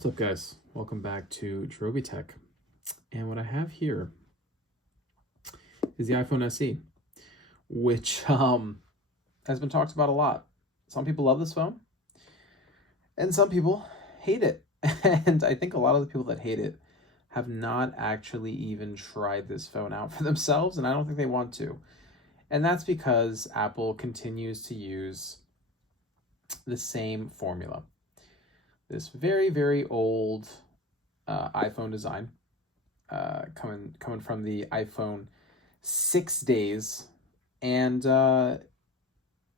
What's up, guys? Welcome back to Jerobi Tech. And what I have here is the iPhone SE, which has been talked about a lot. Some people love this phone, and some people hate it. And I think a lot of the people that hate it have not actually even tried this phone out for themselves, and I don't think they want to. And that's because Apple continues to use the same formula. This very, very old iPhone design, coming from the iPhone 6 days, and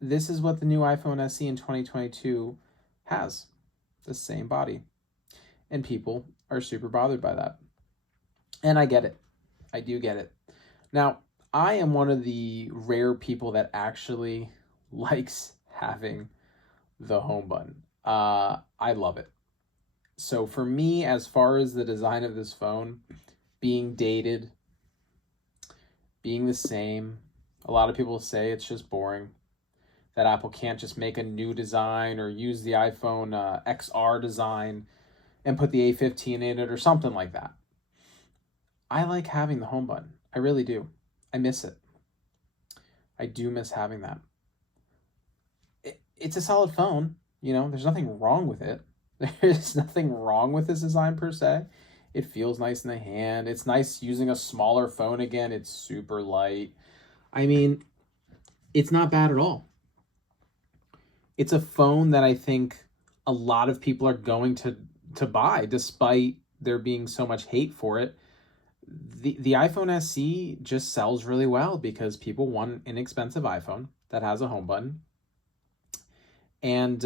this is what the new iPhone SE in 2022 has, the same body, and people are super bothered by that, and I get it. I do get it. Now, I am one of the rare people that actually likes having the home button. I love it. So for me, as far as the design of this phone being dated, being the same, a lot of people say it's just boring, that Apple can't just make a new design or use the iPhone XR design and put the A15 in it or something like that. I like having the home button. I really do. I miss it. I do miss having that. It's a solid phone. You know, there's nothing wrong with it. There's nothing wrong with this design per se. It feels nice in the hand. It's nice using a smaller phone again. It's super light. I mean, it's not bad at all. It's a phone that I think a lot of people are going to buy, despite there being so much hate for it. The iPhone SE just sells really well because people want an inexpensive iPhone that has a home button. And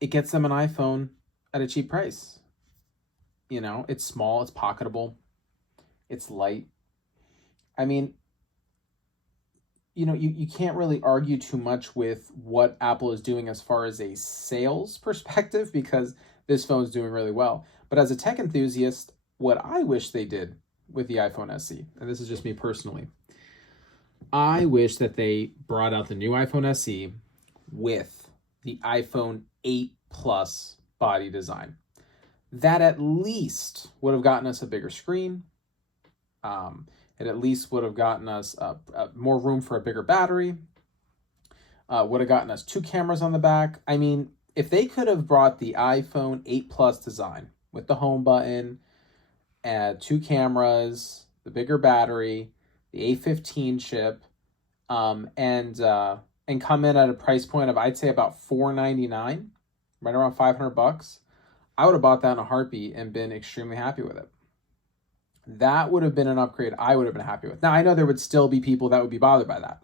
it gets them an iPhone at a cheap price. You know, it's small, it's pocketable, it's light. I mean, you know, you can't really argue too much with what Apple is doing as far as a sales perspective, because this phone's doing really well. But as a tech enthusiast, what I wish they did with the iPhone SE, and this is just me personally, I wish that they brought out the new iPhone SE with the iPhone 8 Plus body design. That at least would have gotten us a bigger screen. It at least would have gotten us more room for a bigger battery. Would have gotten us 2 cameras on the back. I mean, if they could have brought the iPhone 8 Plus design with the home button, 2 cameras, the bigger battery, the A15 chip, and come in at a price point of, I'd say, about $499, right around $500, I would have bought that in a heartbeat and been extremely happy with it. That would have been an upgrade I would have been happy with. Now, I know there would still be people that would be bothered by that.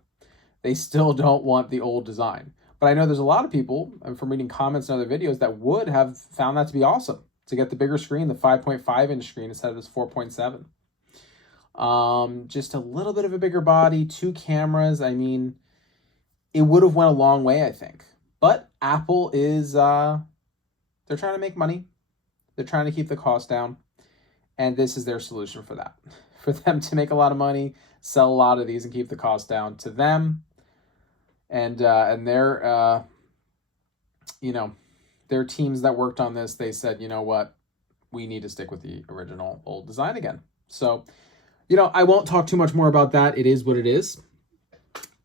They still don't want the old design. But I know there's a lot of people, from reading comments and other videos, that would have found that to be awesome, to get the bigger screen, the 5.5-inch screen instead of this 4.7. Just a little bit of a bigger body, 2 cameras. I mean, it would have went a long way, I think. But Apple is, they're trying to make money. They're trying to keep the cost down. And this is their solution for that. For them to make a lot of money, sell a lot of these, and keep the cost down to them. And their, their teams that worked on this, they said, you know what? We need to stick with the original old design again. So, I won't talk too much more about that. It is what it is.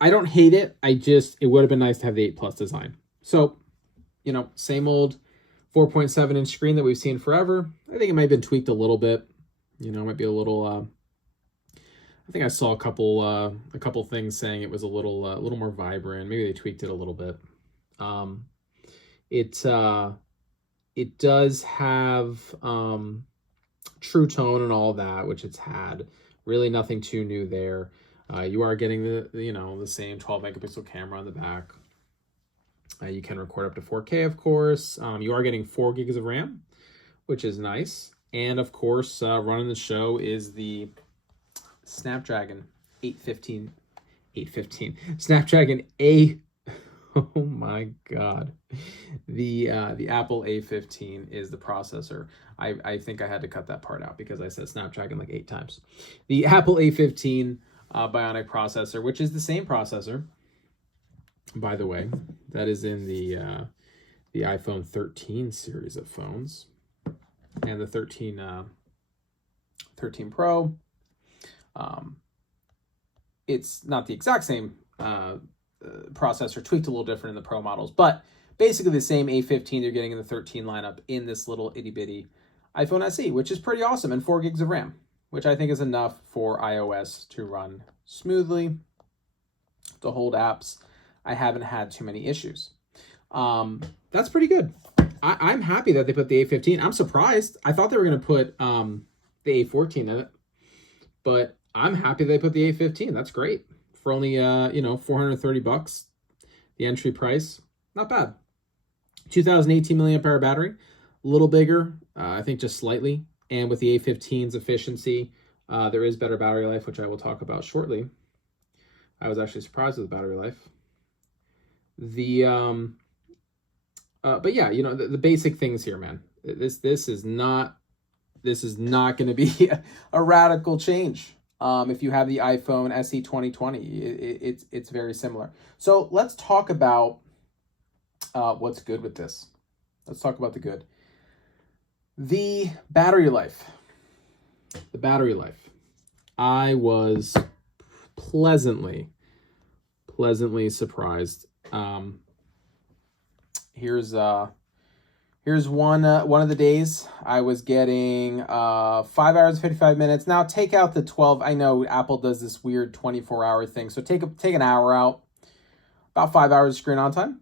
I don't hate it. It would have been nice to have the 8 Plus design. So, same old 4.7-inch screen that we've seen forever. I think it might have been tweaked a little bit. Might be a little, I think I saw a couple things saying it was a little more vibrant. Maybe they tweaked it a little bit. It does have True Tone and all that, which it's had. Really nothing too new there. You are getting the same 12 megapixel camera on the back. You can record up to 4K, of course. You are getting 4 gigs of RAM, which is nice. And of course, running the show is the Snapdragon 815. Snapdragon A. Oh my God. The Apple A15 is the processor. I think I had to cut that part out because I said Snapdragon like 8 times. The Apple A15 Bionic processor, which is the same processor, by the way, that is in the iPhone 13 series of phones. and the 13 Pro. It's not the exact same processor, tweaked a little different in the Pro models, but basically the same A15 you're getting in the 13 lineup in this little itty bitty iPhone SE, which is pretty awesome, and 4 gigs of RAM, which I think is enough for iOS to run smoothly, to hold apps. I haven't had too many issues. That's pretty good. I'm happy that they put the A15. I'm surprised. I thought they were going to put the A14 in it, but I'm happy they put the A15. That's great. For only, $430, the entry price. Not bad. 2018 milliamp hour battery, a little bigger, I think just slightly. And with the A15's efficiency, there is better battery life, which I will talk about shortly. I was actually surprised with the battery life. But yeah, the basic things here, man. This is not going to be a radical change. If you have the iPhone SE 2020, it's very similar. So let's talk about what's good with this. Let's talk about the good. The battery life. The battery life. I was pleasantly surprised. Here's one of the days I was getting 5 hours and 55 minutes. Now take out the 12. I know Apple does this weird 24-hour thing, so take an hour out. About 5 hours of screen on time.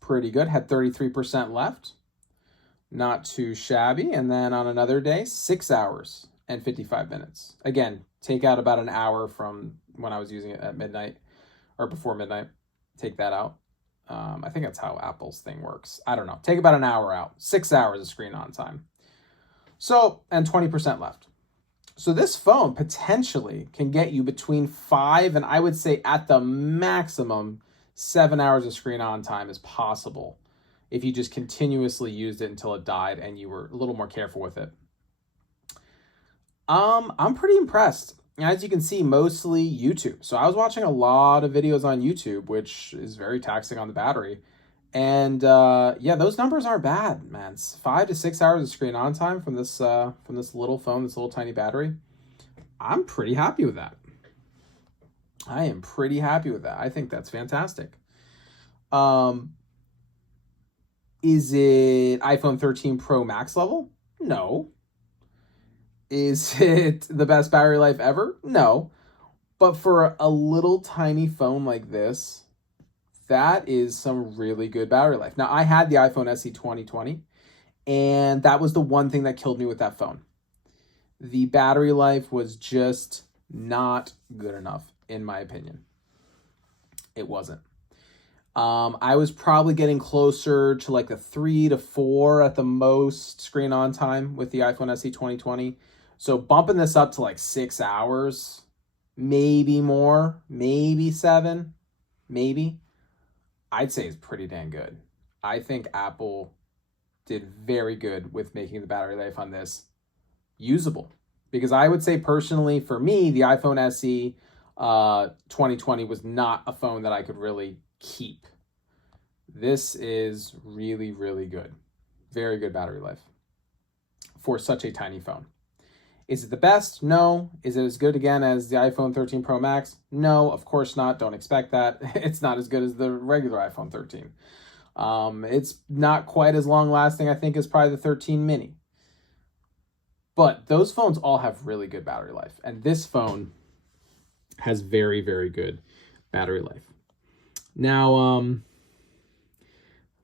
Pretty good. Had 33% left. Not too shabby. And then on another day, 6 hours and 55 minutes. Again, take out about an hour from when I was using it at midnight or before midnight. Take that out. I think that's how Apple's thing works. I don't know. Take about an hour out. 6 hours of screen on time. So, and 20% left. So this phone potentially can get you between 5 and I would say at the maximum 7 hours of screen on time is possible if you just continuously used it until it died and you were a little more careful with it. I'm pretty impressed. As you can see, mostly YouTube. So I was watching a lot of videos on YouTube, which is very taxing on the battery. And yeah, those numbers aren't bad, man. It's 5 to 6 hours of screen on time from this little phone, this little tiny battery. I'm pretty happy with that. I am pretty happy with that. I think that's fantastic. Is it iPhone 13 Pro Max level? No. Is it the best battery life ever? No. But for a little tiny phone like this, that is some really good battery life. Now, I had the iPhone SE 2020, and that was the one thing that killed me with that phone. The battery life was just not good enough, in my opinion. It wasn't. I was probably getting closer to like the 3 to 4 at the most screen on time with the iPhone SE 2020. So bumping this up to like 6 hours, maybe more, maybe 7, maybe, I'd say is pretty dang good. I think Apple did very good with making the battery life on this usable. Because I would say personally, for me, the iPhone SE 2020 was not a phone that I could really keep. This is really, really good. Very good battery life for such a tiny phone. Is it the best? No. Is it as good again as the iPhone 13 Pro Max? No, of course not. Don't expect that. It's not as good as the regular iPhone 13. It's not quite as long lasting, I think, as probably the 13 mini. But those phones all have really good battery life. And this phone has very, very good battery life. Now,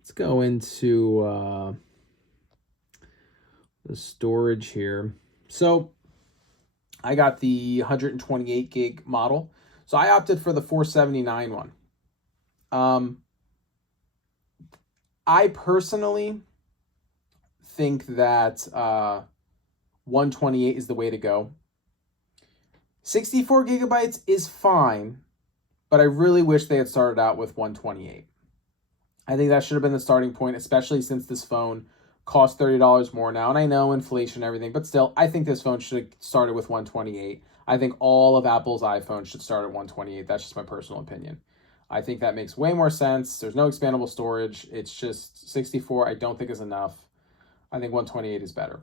let's go into the storage here. So I got the 128 gig model. So I opted for the 479 one. I personally think that 128 is the way to go. 64 gigabytes is fine, but I really wish they had started out with 128. I think that should have been the starting point, especially since this phone costs $30 more now. And I know inflation and everything, but still, I think this phone should have started with 128. I think all of Apple's iPhones should start at 128. That's just my personal opinion. I think that makes way more sense. There's no expandable storage. It's just 64, I don't think is enough. I think 128 is better.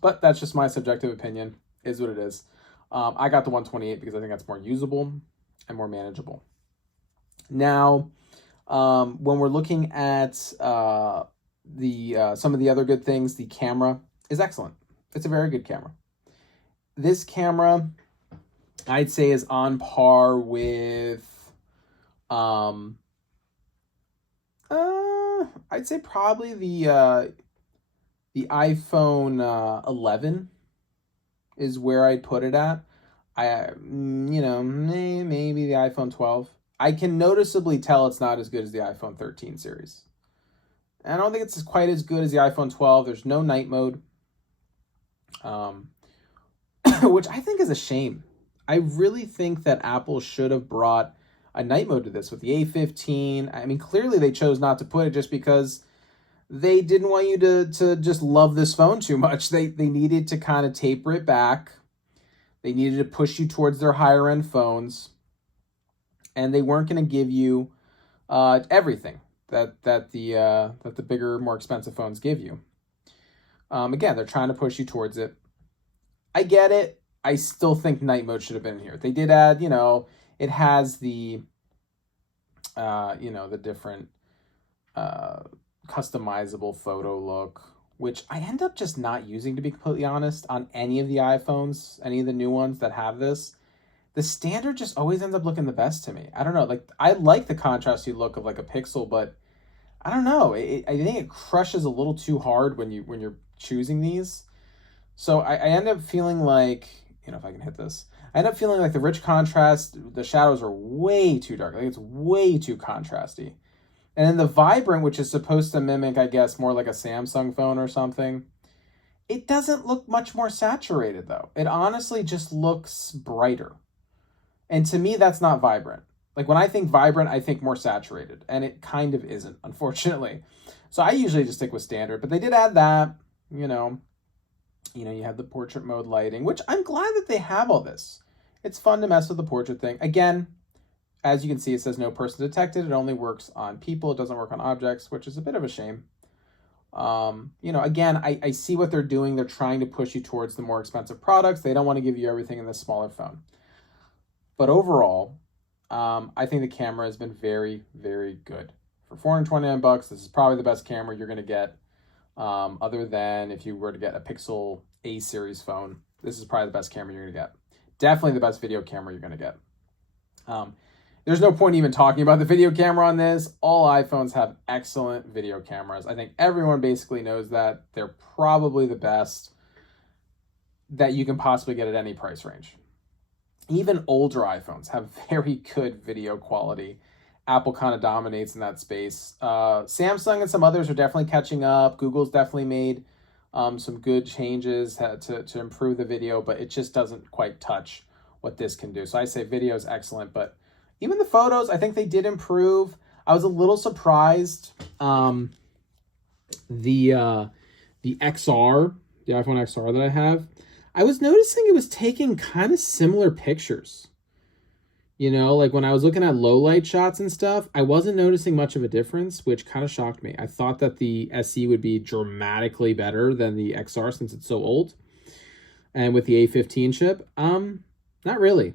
But that's just my subjective opinion, is what it is. I got the 128 because I think that's more usable and more manageable. Now, when we're looking at some of the other good things, the camera is excellent. It's a very good camera. This camera, I'd say, is on par with, I'd say probably the iPhone 11 is where I'd put it at. Maybe the iPhone 12. I can noticeably tell it's not as good as the iPhone 13 series. And I don't think it's quite as good as the iPhone 12. There's no night mode, which I think is a shame. I really think that Apple should have brought a night mode to this with the A15. I mean, clearly they chose not to put it just because they didn't want you to just love this phone too much. They needed to kind of taper it back. They needed to push you towards their higher end phones. And they weren't going to give you everything that the bigger, more expensive phones give you. Again, they're trying to push you towards it. I get it. I still think night mode should have been here. They did add, it has the, the different customizable photo look, which I end up just not using, to be completely honest, on any of the iPhones, any of the new ones that have this. The standard just always ends up looking the best to me. I don't know. Like, I like the contrasty look of like a Pixel, but I don't know. I think it crushes a little too hard when you're choosing these. So I end up feeling like, if I can hit this, I end up feeling like the rich contrast, the shadows are way too dark. Like, it's way too contrasty. And then the vibrant, which is supposed to mimic, I guess, more like a Samsung phone or something, it doesn't look much more saturated, though. It honestly just looks brighter. And to me, that's not vibrant. Like, when I think vibrant, I think more saturated. And it kind of isn't, unfortunately. So I usually just stick with standard. But they did add that, you have the portrait mode lighting, which I'm glad that they have all this. It's fun to mess with the portrait thing. Again, as you can see, it says no person detected. It only works on people. It doesn't work on objects, which is a bit of a shame. Again, I see what they're doing. They're trying to push you towards the more expensive products. They don't want to give you everything in the smaller phone. But overall, I think the camera has been very, very good. For $429, this is probably the best camera you're going to get. Other than if you were to get a Pixel A series phone, this is probably the best camera you're going to get. Definitely the best video camera you're going to get. There's no point even talking about the video camera on this. All iPhones have excellent video cameras. I think everyone basically knows that. They're probably the best that you can possibly get at any price range. Even older iPhones have very good video quality. Apple kind of dominates in that space. Samsung and some others are definitely catching up. Google's definitely made some good changes to improve the video, but it just doesn't quite touch what this can do. So I say video is excellent, but even the photos, I think they did improve. I was a little surprised. The XR, the iPhone XR that I have, I was noticing it was taking kind of similar pictures. Like when I was looking at low light shots and stuff, I wasn't noticing much of a difference, which kind of shocked me. I thought that the SE would be dramatically better than the XR since it's so old. And with the A15 chip, not really.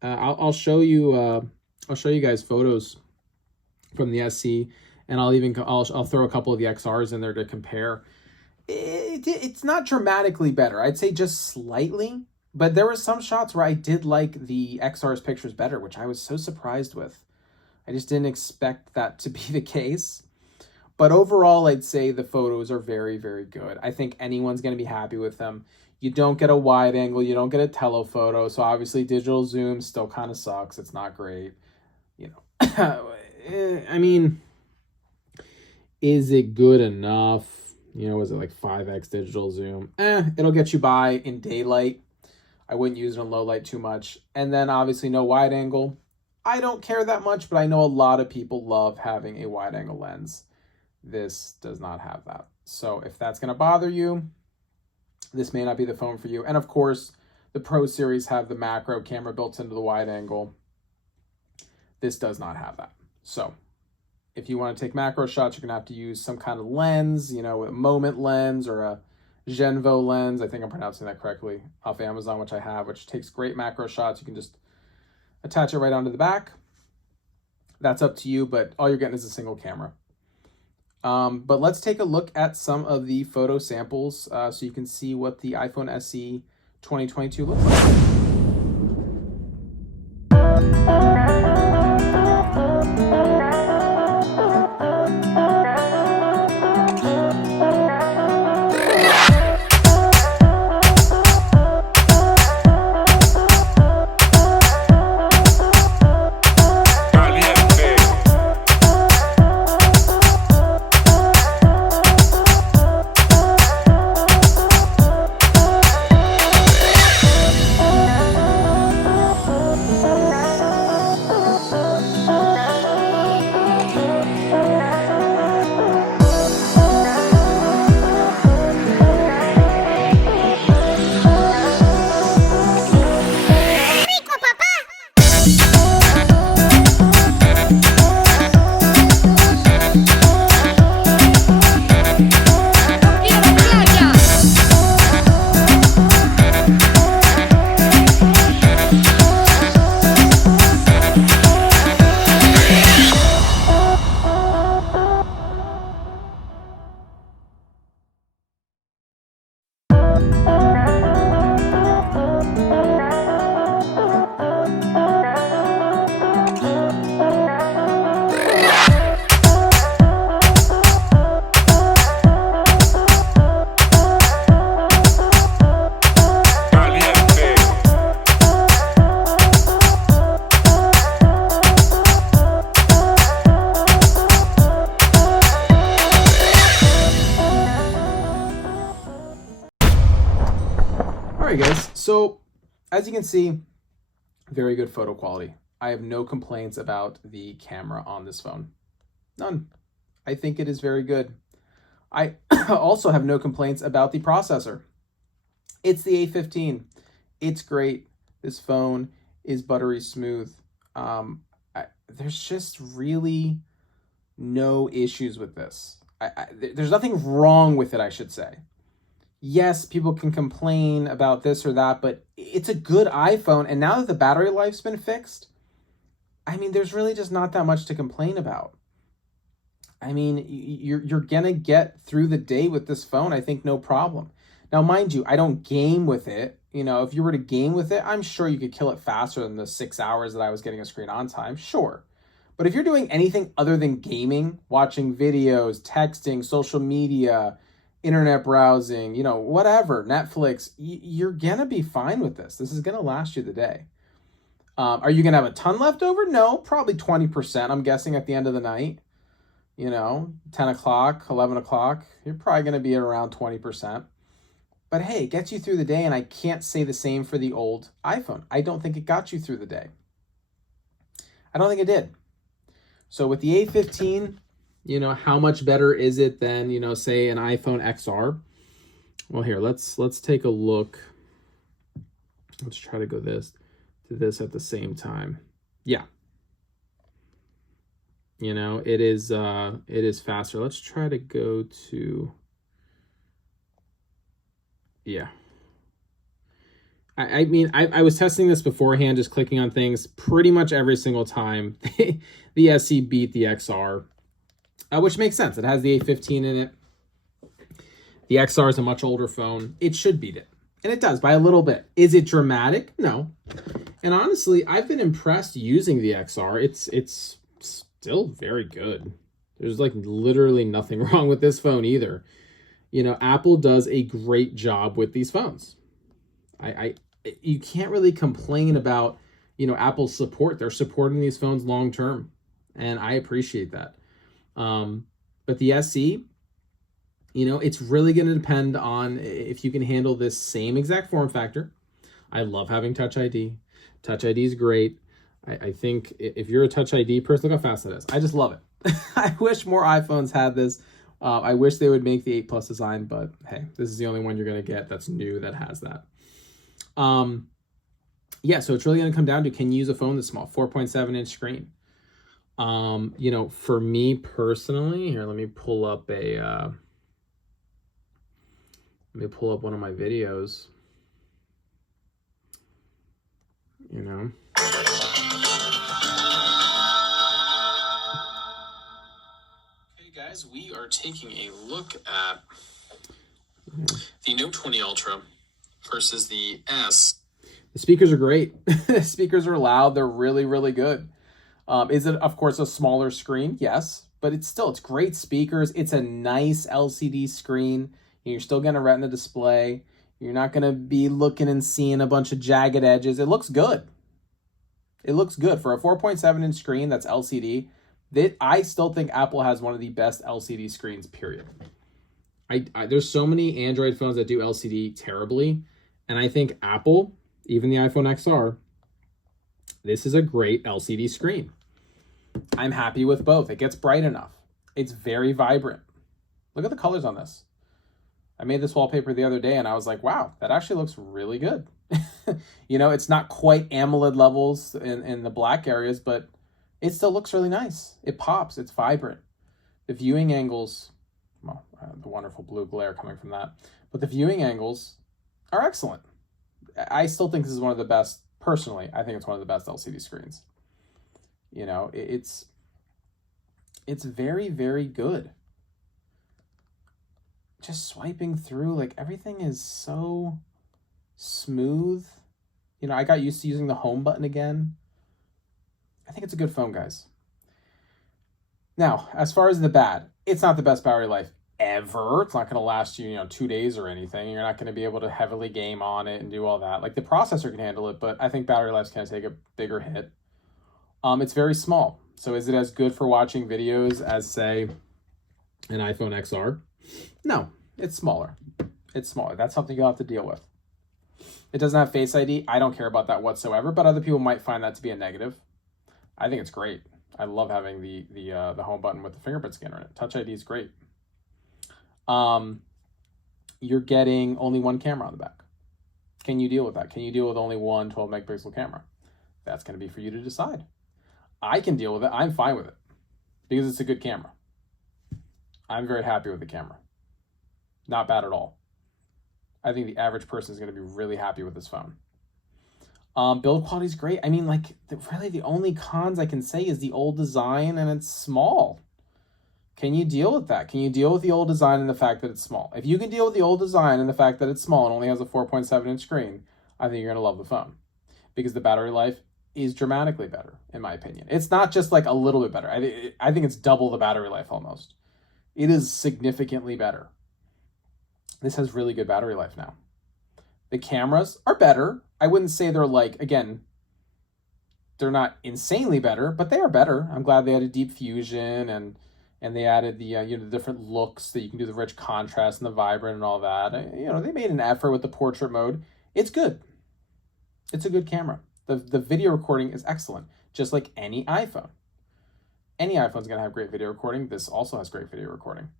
I'll show you guys photos from the SE, and I'll throw a couple of the XRs in there to compare. It's not dramatically better. I'd say just slightly, but there were some shots where I did like the XR's pictures better, which I was so surprised with. I just didn't expect that to be the case. But overall, I'd say the photos are very, very good. I think anyone's going to be happy with them. You don't get a wide angle. You don't get a telephoto. So obviously digital zoom still kind of sucks. It's not great. I mean, is it good enough? Was it like 5x digital zoom? It'll get you by in daylight. I wouldn't use it in low light too much. And then obviously no wide angle. I don't care that much, but I know a lot of people love having a wide angle lens. This does not have that. So if that's going to bother you, this may not be the phone for you. And of course, the Pro series have the macro camera built into the wide angle. This does not have that. So If you want to take macro shots, you're going to have to use some kind of lens, you know, a moment lens or a Genvo lens. I think I'm pronouncing that correctly, off Amazon, which I have, which takes great macro shots. You can just attach it right onto the back. That's up to you, but all you're getting is a single camera. But let's take a look at some of the photo samples so you can see what the iPhone SE 2022 looks like. All right, guys, so as you can see, very good photo quality. I have no complaints about the camera on this phone. None. I think it is very good. I also have no complaints about the processor. It's the A15. It's great. This phone is buttery smooth. There's just really no issues with this. There's nothing wrong with it, I should say. Yes, people can complain about this or that, but it's a good iPhone. And now that the battery life's been fixed, I mean, there's really just not that much to complain about. I mean, you're gonna get through the day with this phone, I think, no problem. Now, mind you, I don't game with it. You know, if you were to game with it, I'm sure you could kill it faster than the 6 hours that I was getting a screen on time, sure. But if you're doing anything other than gaming, watching videos, texting, social media, internet browsing, you know, whatever, Netflix, you're gonna be fine with this. This is gonna last you the day. Are you gonna have a ton left over? No, probably 20%, I'm guessing, at the end of the night. You know, 10 o'clock, 11 o'clock, you're probably gonna be at around 20%. But hey, it gets you through the day, and I can't say the same for the old iPhone. I don't think it got you through the day. I don't think it did. So with the A15, you know, how much better is it than, you know, say an iPhone XR? Well, here, let's take a look. Let's try to go to this at the same time. Yeah. You know, it is faster. Let's try to go to, yeah. I mean, I was testing this beforehand, just clicking on things pretty much every single time. The SE beat the XR. Which makes sense. It has the A15 in it. The XR is a much older phone. It should beat it. And it does by a little bit. Is it dramatic? No. And honestly, I've been impressed using the XR. It's still very good. There's like literally nothing wrong with this phone either. You know, Apple does a great job with these phones. You can't really complain about, you know, Apple's support. They're supporting these phones long term. And I appreciate that. But the SE, you know, it's really going to depend on if you can handle this same exact form factor. I love having Touch ID. Touch ID is great. I think if you're a Touch ID person, look how fast it is. I just love it. I wish more iPhones had this. I wish they would make the 8 Plus design, but hey, this is the only one you're going to get that's new that has that. Yeah, so it's really going to come down to, can you use a phone that's small, 4.7-inch screen? You know, for me personally, here, let me pull up one of my videos, you know. Okay, guys, we are taking a look at the Note 20 Ultra versus the S. The speakers are great. The speakers are loud. They're really, really good. Is it, of course, a smaller screen? Yes, but it's great speakers. It's a nice LCD screen. You're still getting a Retina display. You're not going to be looking and seeing a bunch of jagged edges. It looks good. It looks good for a 4.7-inch screen that's LCD. I still think Apple has one of the best LCD screens, period. There's so many Android phones that do LCD terribly, and I think Apple, even the iPhone XR, this is a great LCD screen. I'm happy with both. It gets bright enough. It's very vibrant. Look at the colors on this. I made this wallpaper the other day and I was like, wow, that actually looks really good. You know, it's not quite AMOLED levels in the black areas, but it still looks really nice. It pops. It's vibrant. The viewing angles, well, the wonderful blue glare coming from that, but the viewing angles are excellent. I still think this is one of the best, personally, I think it's one of the best LCD screens. You know, it's very, very good. Just swiping through, like, everything is so smooth. You know, I got used to using the home button again. I think it's a good phone, guys. Now, as far as the bad, it's not the best battery life ever. It's not going to last you, 2 days or anything. You're not going to be able to heavily game on it and do all that. Like, the processor can handle it, but I think battery life's going to take a bigger hit. It's very small. So is it as good for watching videos as, say, an iPhone XR? No, it's smaller. It's smaller. That's something you'll have to deal with. It doesn't have Face ID. I don't care about that whatsoever, but other people might find that to be a negative. I think it's great. I love having the home button with the fingerprint scanner in it. Touch ID is great. You're getting only one camera on the back. Can you deal with that? Can you deal with only one 12 megapixel camera? That's going to be for you to decide. I can deal with it. I'm fine with it because it's a good camera. I'm very happy with the camera. Not bad at all. I think the average person is going to be really happy with this phone. Build quality is great. I mean, like, really the only cons I can say is the old design and it's small. Can you deal with that? Can you deal with the old design and the fact that it's small? If you can deal with the old design and the fact that it's small and only has a 4.7-inch screen, I think you're going to love the phone because the battery life is dramatically better, in my opinion. It's not just like a little bit better. I think it's double the battery life almost. It is significantly better. This has really good battery life now. The cameras are better. I wouldn't say they're like, again, they're not insanely better, but they are better. I'm glad they added deep fusion and they added the the different looks that you can do, the rich contrast and the vibrant and all that. They made an effort with the portrait mode. It's good. It's a good camera. The video recording is excellent, just like any iPhone. Any iPhone's gonna have great video recording. This also has great video recording.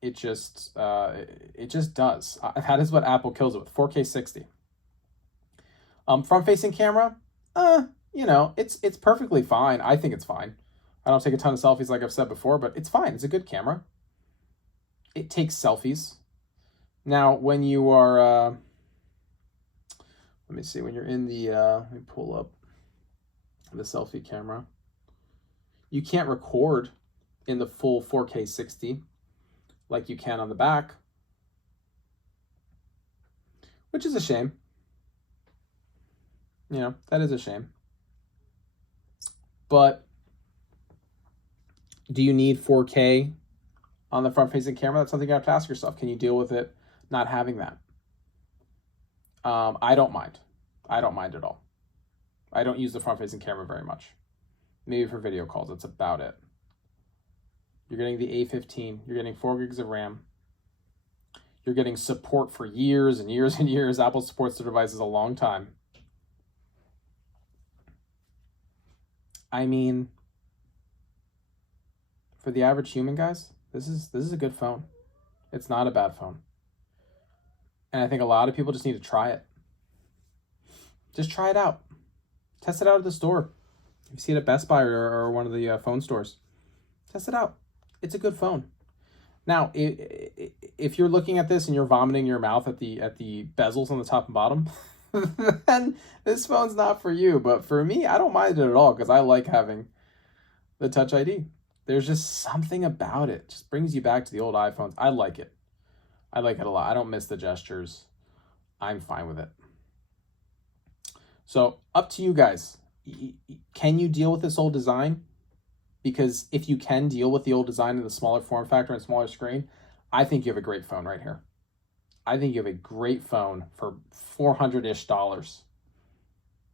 It just does. That is what Apple kills it with. 4K 60. Front-facing camera, it's perfectly fine. I think it's fine. I don't take a ton of selfies like I've said before, but it's fine. It's a good camera. It takes selfies. Now, when you are, let me see, when you're in the, let me pull up the selfie camera. You can't record in the full 4K 60 like you can on the back, which is a shame. That is a shame. But do you need 4K on the front-facing camera? That's something you have to ask yourself. Can you deal with it not having that? I don't mind. I don't mind at all. I don't use the front-facing camera very much. Maybe for video calls, that's about it. You're getting the A15. You're getting 4 gigs of RAM. You're getting support for years and years and years. Apple supports the devices a long time. I mean, for the average human, guys, this is a good phone. It's not a bad phone. And I think a lot of people just need to try it. Just try it out. Test it out at the store. you see it at Best Buy or one of the phone stores, test it out. It's a good phone. Now, if you're looking at this and you're vomiting your mouth at the bezels on the top and bottom, then this phone's not for you. But for me, I don't mind it at all because I like having the Touch ID. There's just something about it. Just brings you back to the old iPhones. I like it. I like it a lot. I don't miss the gestures. I'm fine with it. So up to you guys. Can you deal with this old design? Because if you can deal with the old design and the smaller form factor and smaller screen, I think you have a great phone right here. I think you have a great phone for $400-ish.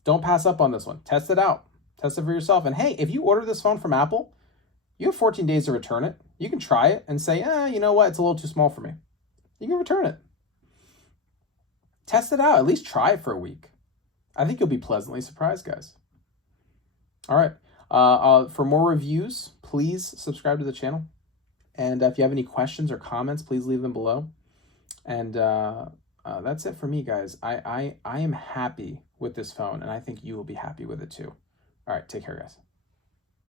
Don't pass up on this one. Test it out. Test it for yourself. And hey, if you order this phone from Apple, you have 14 days to return it. You can try it and say, you know what? It's a little too small for me. You can return it. Test it out. At least try it for a week. I think you'll be pleasantly surprised, guys. All right. For more reviews, please subscribe to the channel. And if you have any questions or comments, please leave them below. And that's it for me, guys. I am happy with this phone, and I think you will be happy with it too. All right, take care, guys.